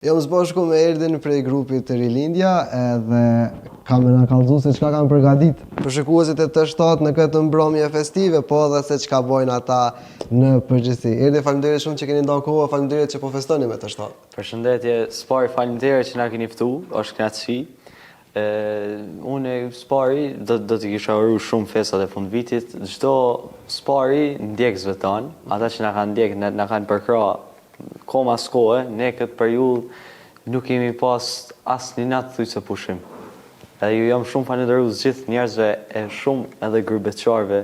Jam zbashku me Erdin prej grupit të Rilindja edhe kam na kallëzu se çka kanë përgatit për shikuesit e të shtat në këtë mbrëmje festive, po edhe se çka bojnë ata në përgjithësi. Erdi, faleminderit shumë që keni ndarë kohë, faleminderit që po festoni me të shtat. Përshëndetje, Spari, faleminderit që na keni ftu, është kënaqësi. Unë Spari do t'i kisha uruar shumë festat e fundvitit. Çdo Spari ndjekësve tanë, ata që na kanë ndjek, na kanë përkrah koma s'kohe, ne këtë periudhë nuk kemi pas asnjë natë thuj se pushim. Edhe ju jam shumë falënderues gjithë njerëzve e shumë edhe grubeqarve,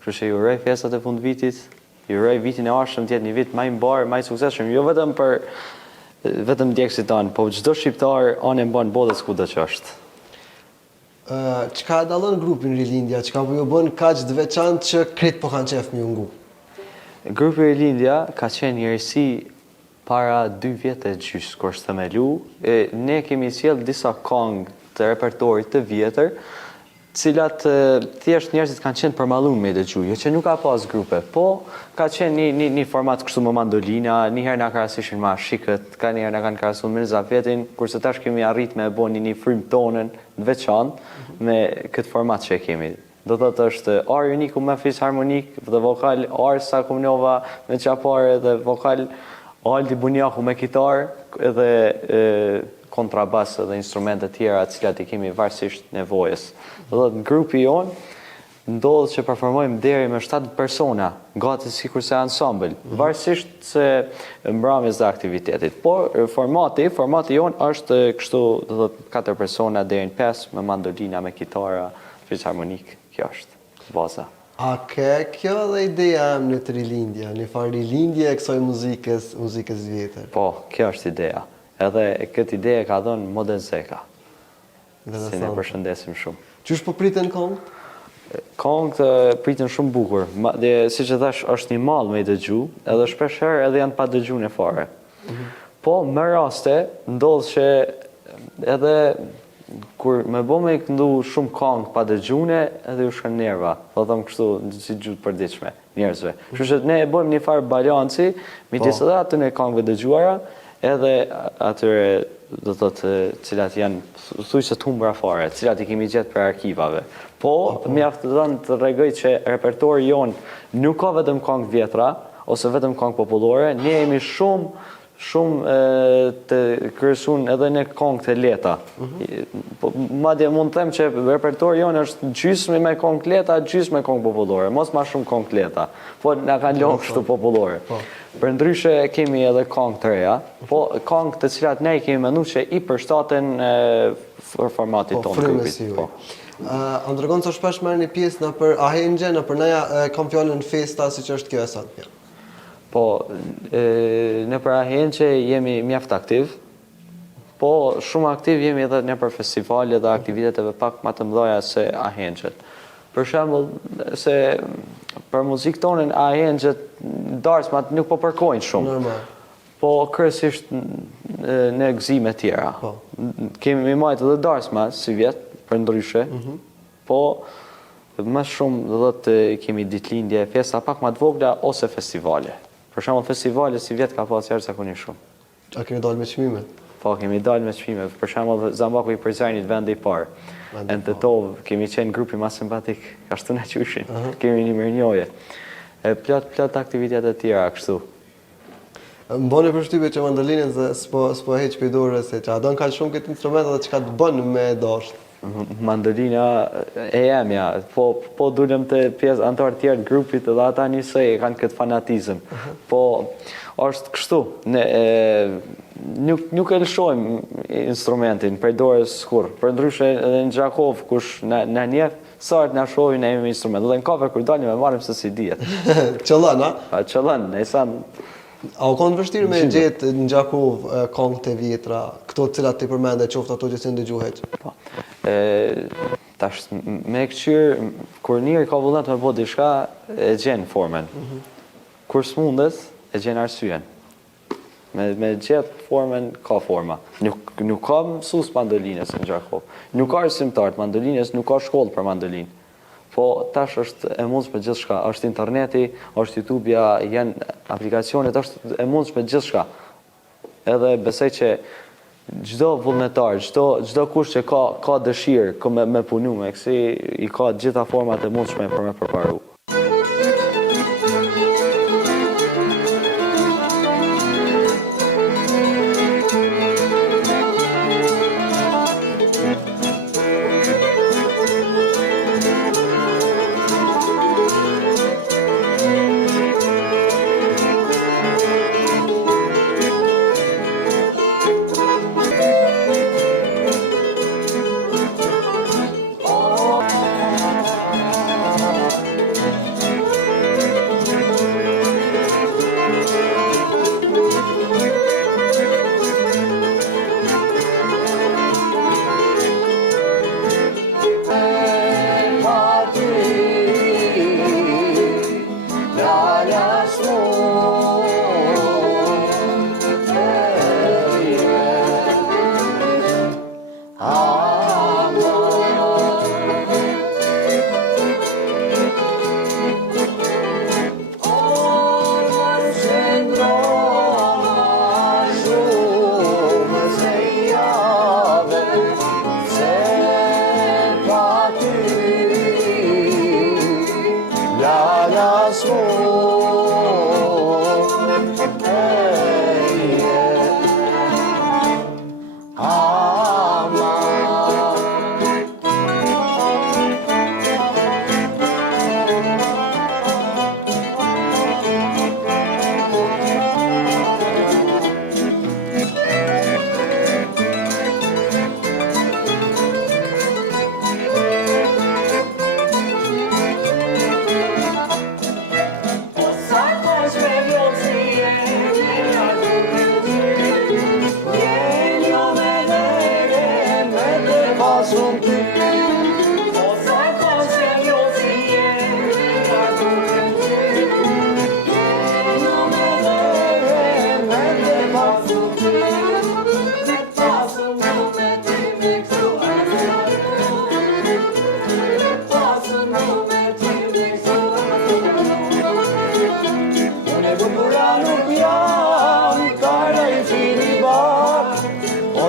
kështu që ju uroj festat e fundvitit, ju uroj vitin e ardhshëm të jetë një vit më i mbar, më i suksesshëm, jo vetëm për vetëm ndjekësit tanë, po çdo shqiptar anë mban botës kudo që është. Çka dallon grupin Rilindja, çka po ju bën kaq të veçantë që krejt po kanë qef me ju ngu? Grupi Rilindja ka qenë njërësi para 2 vjetë e gjysë, kur është themelu. Ne kemi sjell disa këngë të repertorit të vjetër, cilat thjesht njerëzit kanë qenë përmallun me dëgju, jo që nuk ka pas grupe, po ka qenë një format kështu me mandolina, njëherë na krahasishin me Ashikët, njëherë na kanë krahasuar me Zavetin, kurse tash kemi arrit me bëni një frym tonën të veçantë me këtë format që kemi. Do thotë është ar uniku me fisharmonik dhe vokal ar Sakumnova me çapare dhe vokal Aldi Bunjaku me kitar dhe kontrabas dhe instrumente tjera të cilat I kemi varësisht nevojës. Do thotë grupi jon ndodh që performojmë deri me 7 persona, gati sikurse ensemble, varësisht se mbrëmjes dhe aktivitetit. Por formati jon është kështu, do thotë 4 persona deri në 5 me mandolina, me kitara, fisharmonik. Kjo është baza. A ke kjo dhe ideja në të Rilindja, një farë Rilindje e kësaj muzikës vjetër? Po, kjo është ideja. Edhe këtë ide e ka dhënë Modern Zeka. Si ne përshëndesim shumë. Qysh po pritën këngë? Këngët pritën shumë bukur. Siç e thash, është një mall me I dëgju, edhe shpesh herë edhe janë pa dëgjuar fare. Po, me raste ndodh që edhe kur me bo me I këndu shumë këngë pa dëgjune, edhe ju shkën nerva, do thëmë kështu si gjutë përditshme njerëzve. Kështu që ne bëjmë një farë balanci, midis edhe atyre këngëve dëgjuara, edhe atyre do thotë cilat janë thuj se të humbura fare, cilat I kemi gjetë për arkivave. Po, mjafton të rregoj që repertori jon nuk ka vetëm këngë vjetra ose vetëm këngë popullore, ne jemi shumë të kryesuar edhe në këngë të lehta. Madje mund të them që repertori jon është gjysmë me këngë të lehta, gjysmë me këngë popullore, mos më shumë këngë të lehta, po na kanë lënë kështu popullore. Përndryshe kemi edhe këngë të reja, po këngë të cilat ne I kemi menduar që I përshtaten formatit tonë grupit. Ndërkohë se shpesh merrni pjesë në për ahengje, në për neja kam fjalën festa siç është kjo e sotme. Po, në për ahengje jemi mjaft aktiv, po shumë aktiv jemi edhe në për festivale dhe aktiviteteve pak më të mëdha se ahengjet. Për shembull, se për muzikë tonën ahengjet darsmat nuk po përkojnë shumë. Normal. Po kryesisht në gëzime tjera. Kemi marrë edhe darsma si vjet, përndryshe, po më shumë do të kemi ditëlindje, festa pak më të vogla ose festivale. Për shembull, festivale si vjet ka pas jashtëzakonisht shumë. A keni dalë me çmime? Po, kemi dalë me çmime. Për shembull, Zambaku I Prizrenit vendi I parë. Në Tetov kemi qenë grupi më simpatik, ashtu na quishin. Kemi një mirënjohje. Plot aktivitete të tjera kështu. Mbani përshtypje që mandolinën s'po heq prej dorës se çka don kaq shumë këtë instrument dhe çka të bën me dashur. Mandolina e jemja, po dulem të pjesë antarë tjerë të grupit dhe ata njësoj e kanë këtë fanatizëm. Po është kështu, nuk e lëshojmë instrumentin prej dorës kur. Për ndryshe edhe në Gjakov, kush në njef, sartë në shohin e jemi instrument. Dhe në kafe kur dalim e marim se si dijet. Qëllën, a? Pa qëllën, e san... A u kanë vështirë me gjetë në Gjakov këngë të vjetra, këto cilat ti përmende qoftë ato që si ndëgjuhet? Po. Tash me këqyr, kur njëri ka vullnet me bo diçka, e gjen formën. Kur s'mundet, e gjen arsyen. Me gjetë formën, ka forma. Nuk ka mësus mandolinës në Gjakov. Nuk ka arsimtar të mandolinës, nuk ka shkollë për mandolinë. Po tash është e mundshme gjithçka, është interneti, është YouTube-ja, janë aplikacionet, është e mundshme gjithçka. Edhe besoj që çdo vullnetar, çdo kush që ka dëshirë me punu me kësi, i ka gjitha format e mundshme për me përparu.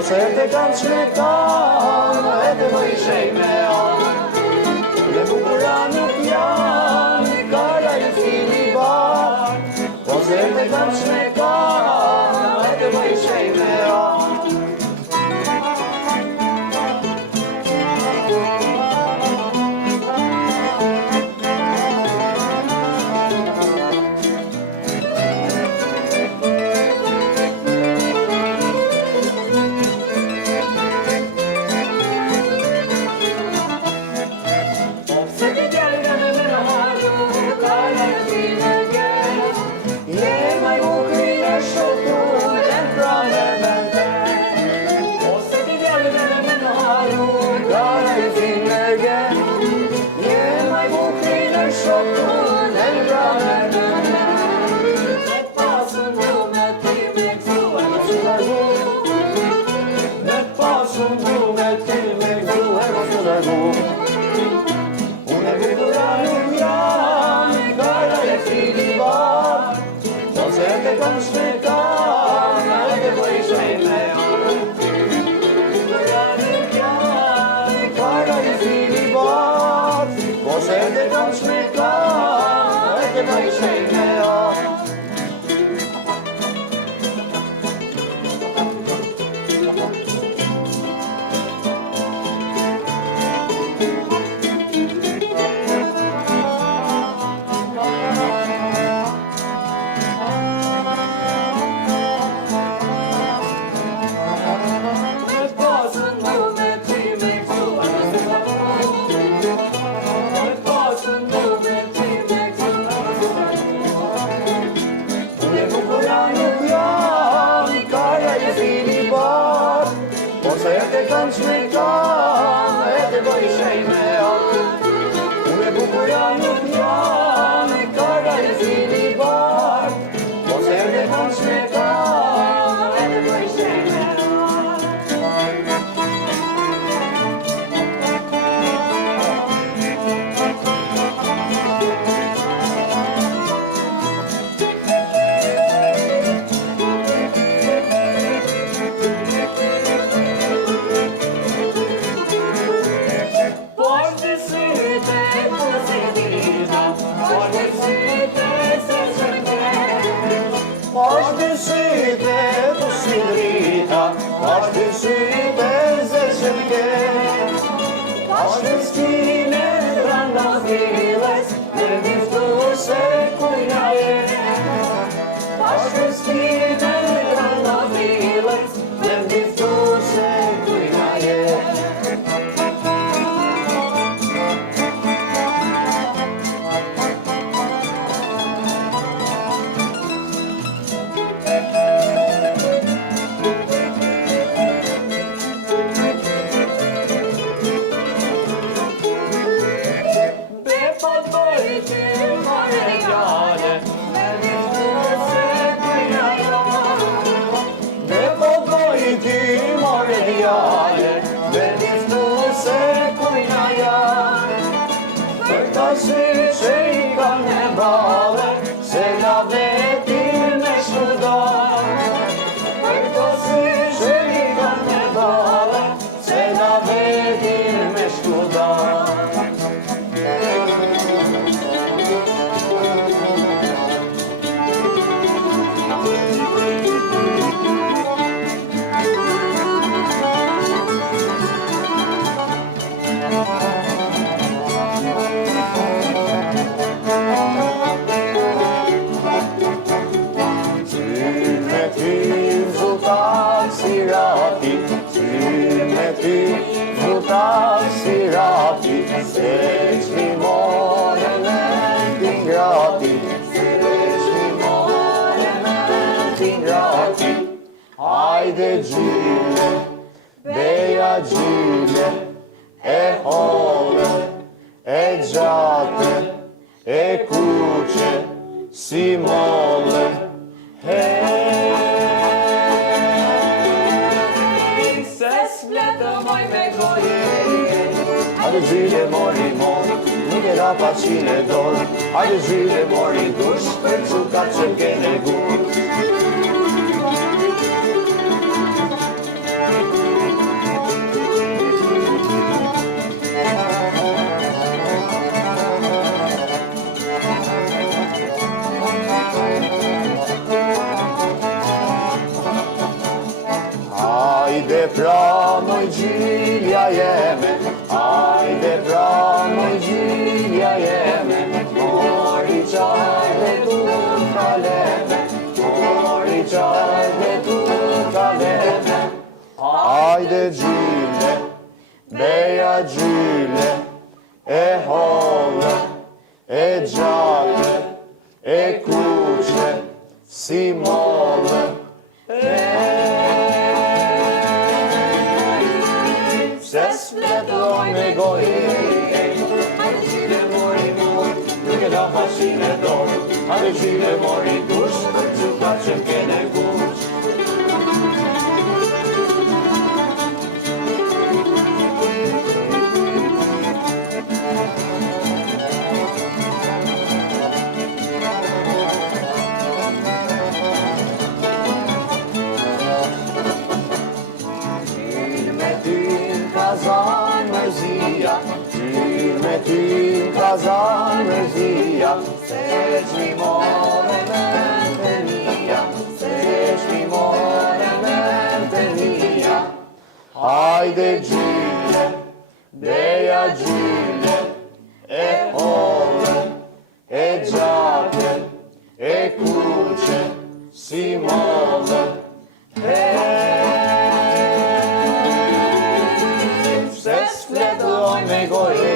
Se te kanë shmekan, edhe më i shej me anë. Dhe bukura nuk janë, kara i fili bar. Po se te kanë shmekan, edhe më i shej me anë. Ashtë sy benze që m'ke Ashtë skine randa files Me viftu se kujna je Ashtë skine randa files Me viftu se kujna je Se qmi more me t'ingrati Se qmi more me t'ingrati Hajde gjyle, beja gjyle E hole, e gjate, e kuqe Si molle, Se s'bletë moj me goje Hajde gjyle mori mon, nuk e da pacin e dor Hajde gjyle mori dush, për quka që m'kene gush Hajde pra moj gjilja jeme Hajde pra moj gjilja jeme Mori qarë tu kaleme Mori qarë tu kaleme Hajde gjile, beja gjile E hole, e gjate, e kuqe Si molle, Se s'fletoj me goje Hajde gjile mori mor Nuk e da pashin e dor Hajde gjile mori dush Për quka që m'kene gush Kazan mërzia Qyr me ty kazan mërzia Se qmi more me të mija Se qmi more me të mija Hajde gjyle, beja gjyle E hole, e gjate, e kuqe Si molle, me goje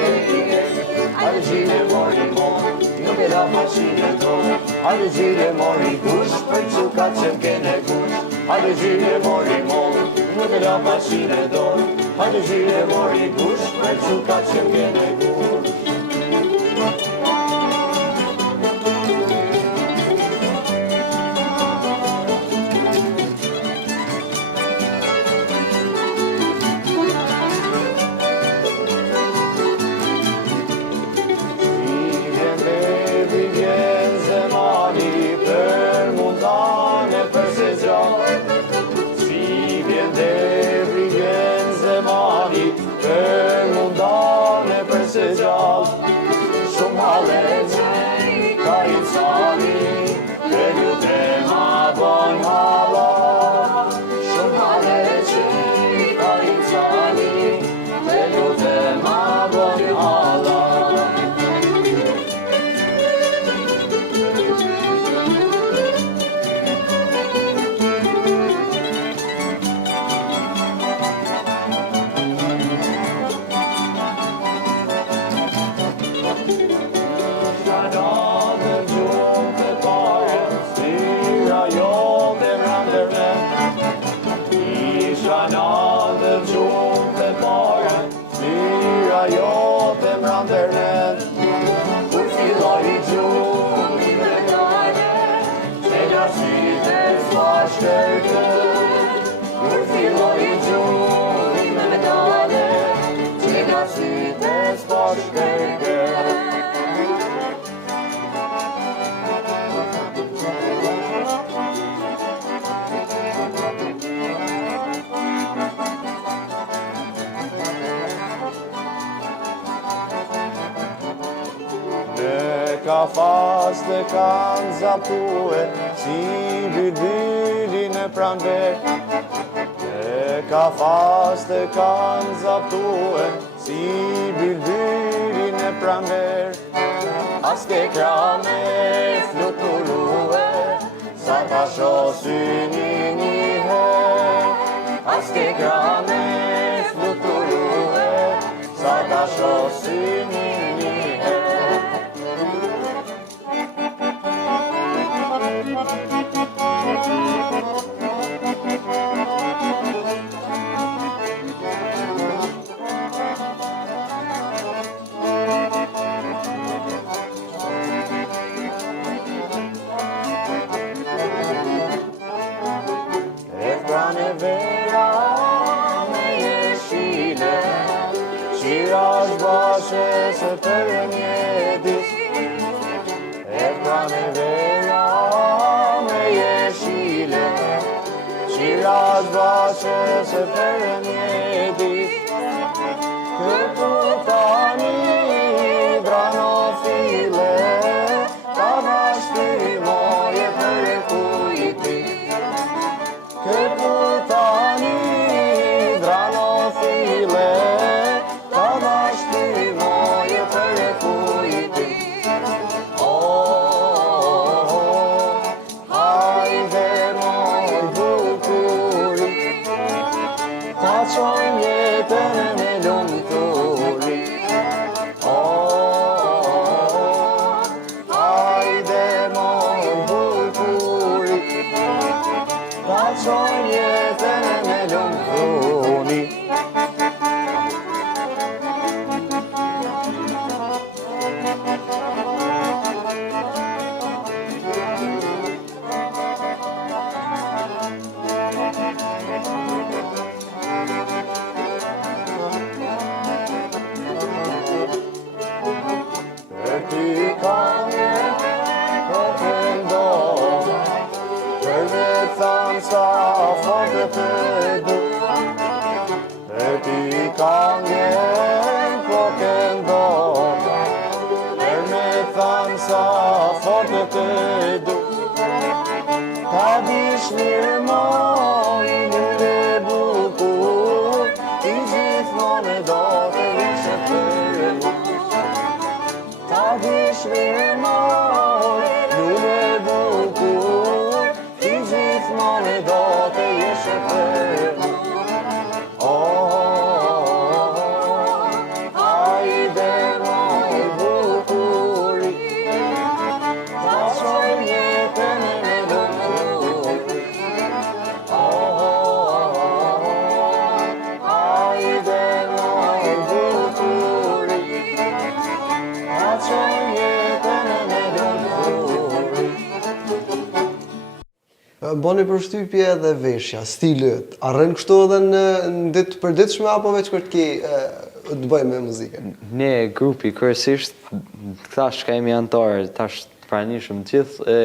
Hajde gjile mori mon Nuk e da pashin e dor Hajde gjile mori gush Për quka që m'kene gush Hajde gjile mori mon Nuk e da pashin e dor Hajde gjile mori gush Për quka që m'kene gush Se na dhe gjumë të pare, lyra jote mrandërnet. Kur filloj gjumi me dale, që gjashite s'pa shkërkët. Kur filloj gjumi me dale, që gjashite s'pa shkërkët. Kafas të kanë zaptue, si bylbyli në pranver. Në kafas të kanë zaptue, si bylbyli në pranver. As ke krame fluturue, sa ta shosyni njëher. As ke krame fluturue, sa ta shosyni njëher. Së për mjedis, e pranë vera me jeshile, qiras bashe së për mjedis. Këtu tani dranofile, ka vashti moje për kujti. Këtu tani dranofile, Boni përshtypje dhe veshja, stilet, arren kështu edhe në ditë përditshme apo veç kur të ki të bëj me muzikën? Ne grupi kryesisht tash ka jemi antarë, tash pranishëm gjithë,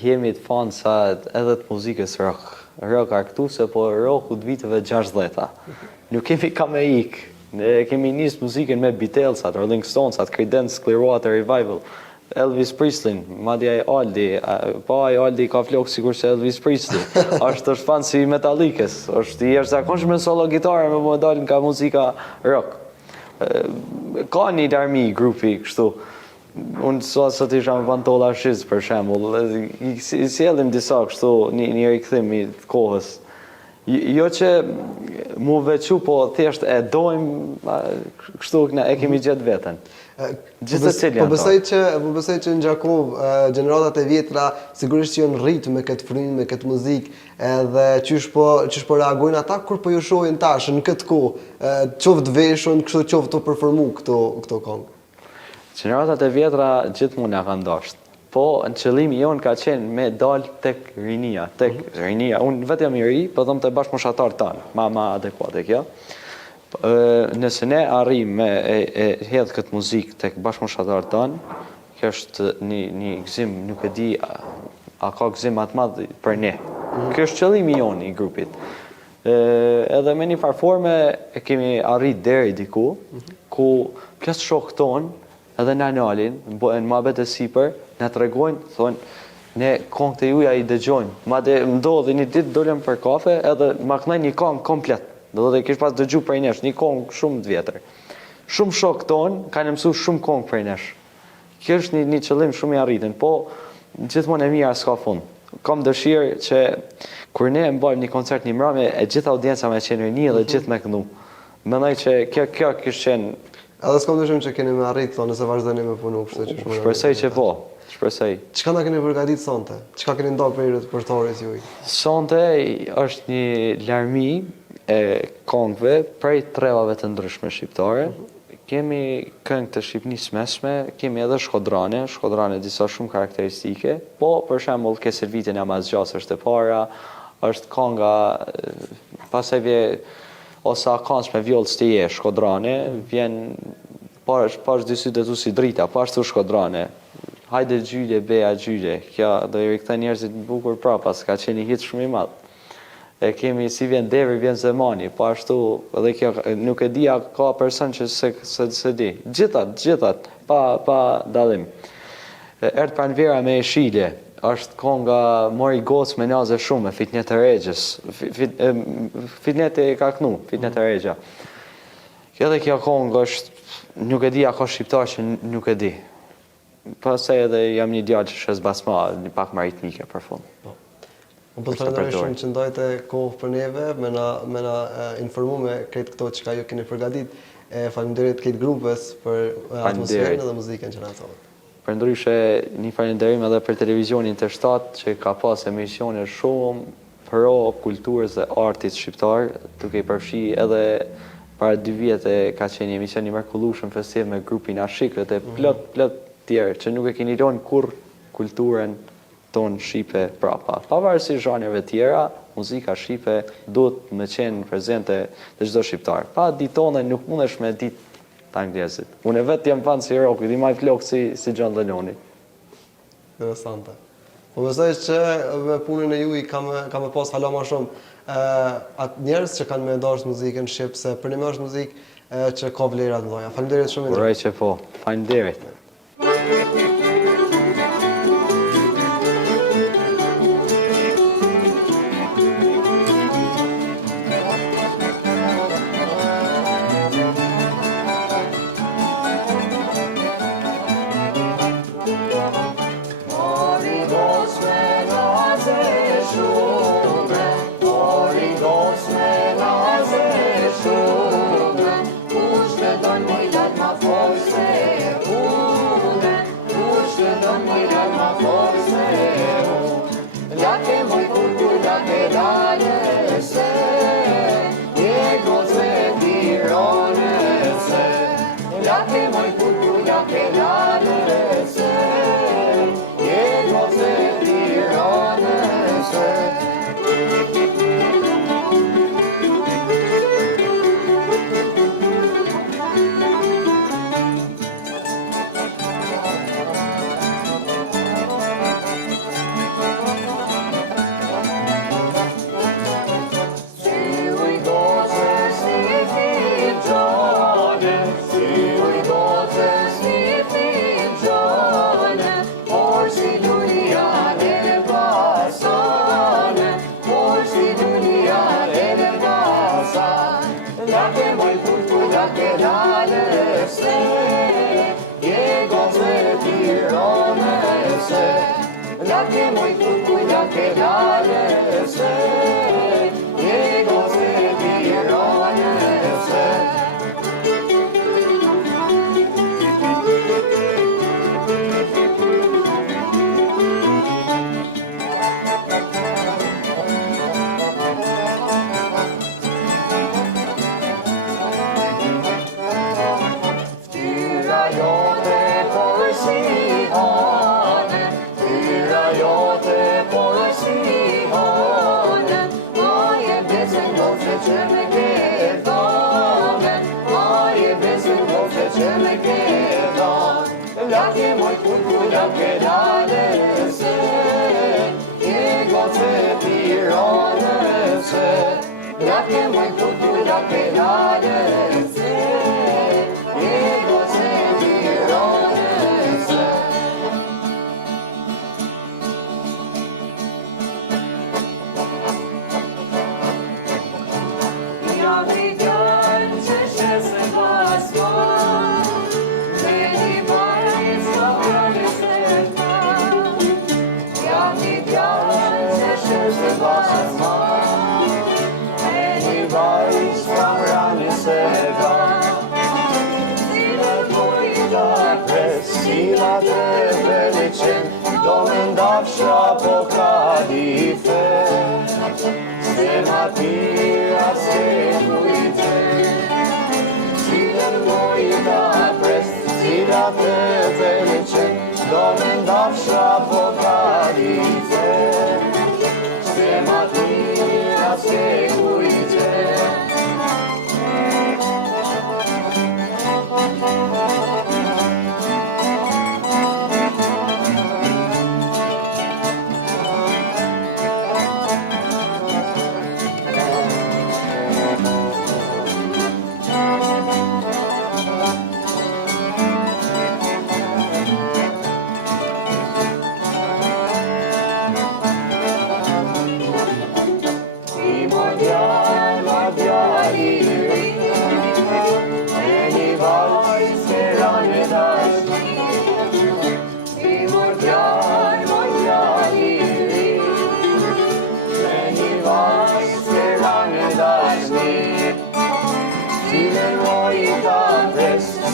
jemi të fanë sa edhe të muzikës rock. Rock arktuse, po rocku të viteve 60-ta. Nuk kemi ka me ikë. Ne kemi nisë muzikën me Beatlesat, Rolling Stonesat, Creedence Clearwater Revival, Elvis Presley, madje Aldi, pa Aldi ka flokë sikur se Elvis Presley. është fan si Metallicës, është i jashtëzakonshëm me solo gitare me më dalin ka muzika rock. Ka një larmi grupi kështu. Unë sot isha në Vantolla Shiz për shembull, i sjellim disa kështu një rikthim i kohës. Jo që mu veçu, po thjesht e dojmë, kështu e kemi gjetë veten. Gjithsecili Po besoj që në Gjakov gjeneratat e vjetra sigurisht që janë rritur me këtë frymë, me këtë muzikë, edhe qysh po reagojnë ata kur po ju shohin tash në këtë kohë, qoftë veshun, kështu qoftë të performu këto këngë. Gjeneratat e vjetra gjithmonë ja kanë dashur. Po në qëllimi jon ka qenë me dal tek rinia. Unë vetëm i ri, po them të bashkëmoshatar tanë, ma adekuate kjo. Nëse ne arrim me hedh këtë muzikë tek bashkëmoshatar tanë, kjo është një gëzim, nuk e di a ka gëzim më të madh për ne. Kjo është qëllimi jon i grupit. Edhe me një farforme e kemi arrit deri diku, ku plot shokët tonë edhe na nalin, në muhabet e sipër, na tregojnë, thonë, ne këngët e juaja i dëgjojmë. Madje ndodhi një ditë dolëm për kafe edhe ma kënaqi një këngë komplet. Do të kish pas dëgju prej nesh, një këngë shumë të vjetër. Shumë shokë tonë kanë mësuar shumë këngë prej nesh. Kjo është një qëllim shumë i arritën, po gjithmonë e mira s'ka fund. Kam dëshirë që kur ne mbajmë një koncert një mbrëmje, e gjithë audienca me qenë rini dhe gjithë me këndu. Mendoj që kjo kishte qenë. Edhe s'kam dyshim që keni me arrit thonë nëse vazhdoni me punu, kështu që shumë. Shpresoj që po. Shpresoj. Çka na keni përgatitur sonte? Çka keni ndalë për repertoarit juaj? Sonte është një larmi e këngëve prej trevave të ndryshme shqiptare. Kemi këngë të Shqipënisë mesme, kemi edhe shkodrane disa shumë karakteristike, po për shembull ke Servitin e Amazgjas është e para, është kënga pastaj vje ose akans me vjollë stije shkodrane, vjen pash dy sy detu si drita, pash të shkodrane. Hajde gjylle, beja gjylle, kjo do i rikëta njerëzit bukur prapa, s'ka qenë hit shumë i madh. E kemi si vjen devri, vjen zemani, po ashtu edhe kjo nuk e dia ka person që se di. Gjithat, pa dallim. Erdh pranvera me Eshile, është konga mori gocë me naze shumë, me Fitnet e Regjës. Fitnet e ka knu, Fitnet e Regja. Edhe kjo konga është, nuk e di a ka shqiptar që nuk e di. Pastaj edhe jam një djalë që shes basma, një pak më ritmike për fund. Unë po të falenderoj shumë që ndajte kohë për neve, me na informu me këtë këto që ka ju keni përgatit. Faleminderit këtë grupës për atmosferën dhe muzikën që na thonë. Përndryshe një falenderim edhe për televizionin të shtatë që ka pas emisione shumë pro kulturës dhe artit shqiptar, duke i përfshi edhe para 2 vjetë ka qenë emision i mrekullueshëm festiv me grupin Ashikët e plot tjerë që nuk e keni lënë kur kulturën tonë shqipe prapa. Pavarësisht zhanreve tjera, muzika shqipe duhet me qenë prezente të çdo shqiptar. Pa ditone nuk mundesh me ditë të anglezit. Unë vetë jam fan si rock, di maj flok si John Lennoni. Interesante. Po besoj që me punën e juaj ka me pas hala më shumë atë njerëz që kanë me dashur muzikën shqip, se për ne është muzikë që ka vlera të mëdha. Faleminderit shumë. Uroj që po. Faleminderit. Tiranese, Lake moj kurku lake lalëse E goce tironëse Lake moj kurku lake lalëse E goce tironëse Jam I djalë që shesë pasma Me një bajt s'ka pranis në ta Jam I djalë që shesë pasma Me një bajt s'ka pranis në ta Cilat mojta pres, cilat e felicin Do me ndafsha po ka dife Se ma tira se kujte Cilat mojta pres, cilat e felicin Do me ndafsha po ka dife Se ma tira se kujte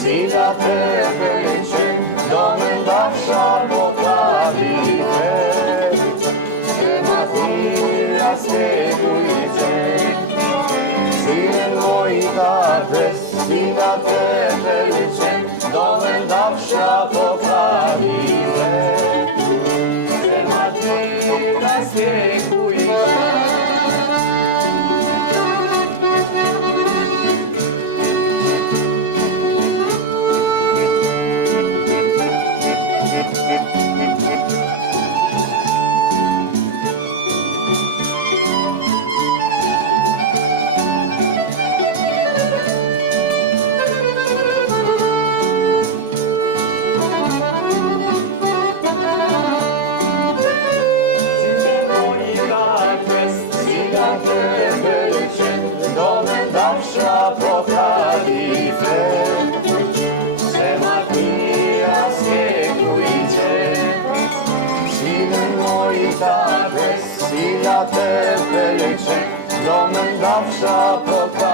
Cilat e felicin Do me ndafsha po ka dife Se ma tira se kujte Cilat mojta pres Cilat e felicin Do me ndafsha po ka dife Se ma tira se kujte Cilat e felicin Do me ndafsha po ka